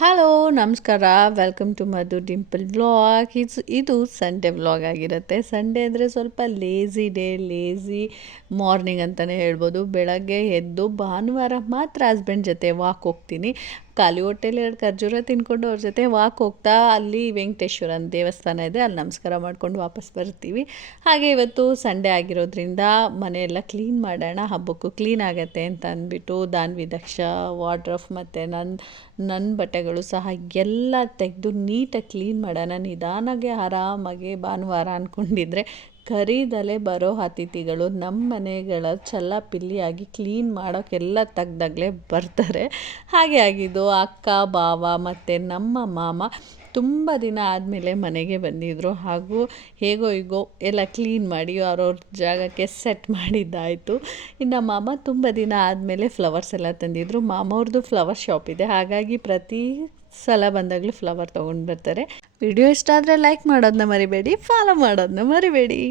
Hello ನಮಸ್ಕಾರ. Welcome to Madhu Dimple vlog ಇದು ಇದು ಸಂಡೇ ವ್ಲಾಗ್ ಆಗಿರುತ್ತೆ. ಸಂಡೇ ಅಂದರೆ ಸ್ವಲ್ಪ ಲೇಝಿ ಡೇ ಲೇಝಿ ಮಾರ್ನಿಂಗ್ ಅಂತಲೇ ಹೇಳ್ಬೋದು. ಬೆಳಗ್ಗೆ ಎದ್ದು ಭಾನುವಾರ ಮಾತ್ರ ಹಸ್ಬೆಂಡ್ ಜೊತೆ ವಾಕ್ ಹೋಗ್ತೀನಿ. ಖಾಲಿ ಹೊಟ್ಟೆಲಿ ಎರಡು ಖರ್ಜೂರ ತಿನ್ಕೊಂಡು ಅವ್ರ ಜೊತೆ ವಾಕ್ ಹೋಗ್ತಾ ಅಲ್ಲಿ ವೆಂಕಟೇಶ್ವರನ ದೇವಸ್ಥಾನ ಇದೆ, ಅಲ್ಲಿ ನಮಸ್ಕಾರ ಮಾಡ್ಕೊಂಡು ವಾಪಸ್ ಬರ್ತೀವಿ. ಹಾಗೆ ಇವತ್ತು ಸಂಡೇ ಆಗಿರೋದ್ರಿಂದ ಮನೆಯೆಲ್ಲ ಕ್ಲೀನ್ ಮಾಡೋಣ, ಹಬ್ಬಕ್ಕೂ ಕ್ಲೀನ್ ಆಗುತ್ತೆ ಅಂತ ಅಂದ್ಬಿಟ್ಟು ದಾನ್ವಿ ದಕ್ಷ ವಾಡ್ರಫ್ ಮತ್ತು ನನ್ನ ನನ್ನ ಬಟ್ಟೆಗಳು ಸಹ ಎಲ್ಲ ತೆಗೆದು ನೀಟಾಗಿ ಕ್ಲೀನ್ ಮಾಡೋಣ, ನಿಧಾನಾಗೆ ಆರಾಮಾಗಿ ಭಾನುವಾರ ಅಂದ್ಕೊಂಡಿದ್ರೆ ಕರೀದಲೆ ಬರೋ ಅತಿಥಿಗಳು ನಮ್ಮ ಮನೆಗಳ ಚಲ್ಲಾಪಿಲ್ಲಿಯಾಗಿ ಕ್ಲೀನ್ ಮಾಡೋಕ್ಕೆಲ್ಲ ತೆಗ್ದಾಗಲೇ ಬರ್ತಾರೆ. ಹಾಗೆ ಆಗಿದ್ದು ಅಕ್ಕ ಭಾವ ಮತ್ತು ನಮ್ಮ ಮಾಮ ತುಂಬ ದಿನ ಆದಮೇಲೆ ಮನೆಗೆ ಬಂದಿದ್ದರು ಹಾಗೂ ಹೇಗೋ ಹೀಗೋ ಎಲ್ಲ ಕ್ಲೀನ್ ಮಾಡಿ ಅವ್ರವ್ರ ಜಾಗಕ್ಕೆ ಸೆಟ್ ಮಾಡಿದ್ದಾಯಿತು. ಇನ್ನು ಮಾಮ ತುಂಬ ದಿನ ಆದಮೇಲೆ ಫ್ಲವರ್ಸ್ ಎಲ್ಲ ತಂದಿದ್ದರು ಮಾಮವ್ರದ್ದು ಫ್ಲವರ್ ಶಾಪ್ ಇದೆ. ಹಾಗಾಗಿ ಪ್ರತಿ ಸಲ ಬಂದಾಗಲೂ ಫ್ಲವರ್ ತೊಗೊಂಡು ಬರ್ತಾರೆ. ವಿಡಿಯೋ ಇಷ್ಟ ಆದರೆ ಲೈಕ್ ಮಾಡೋದನ್ನ ಮರಿಬೇಡಿ, ಫಾಲೋ ಮಾಡೋದನ್ನ ಮರಿಬೇಡಿ.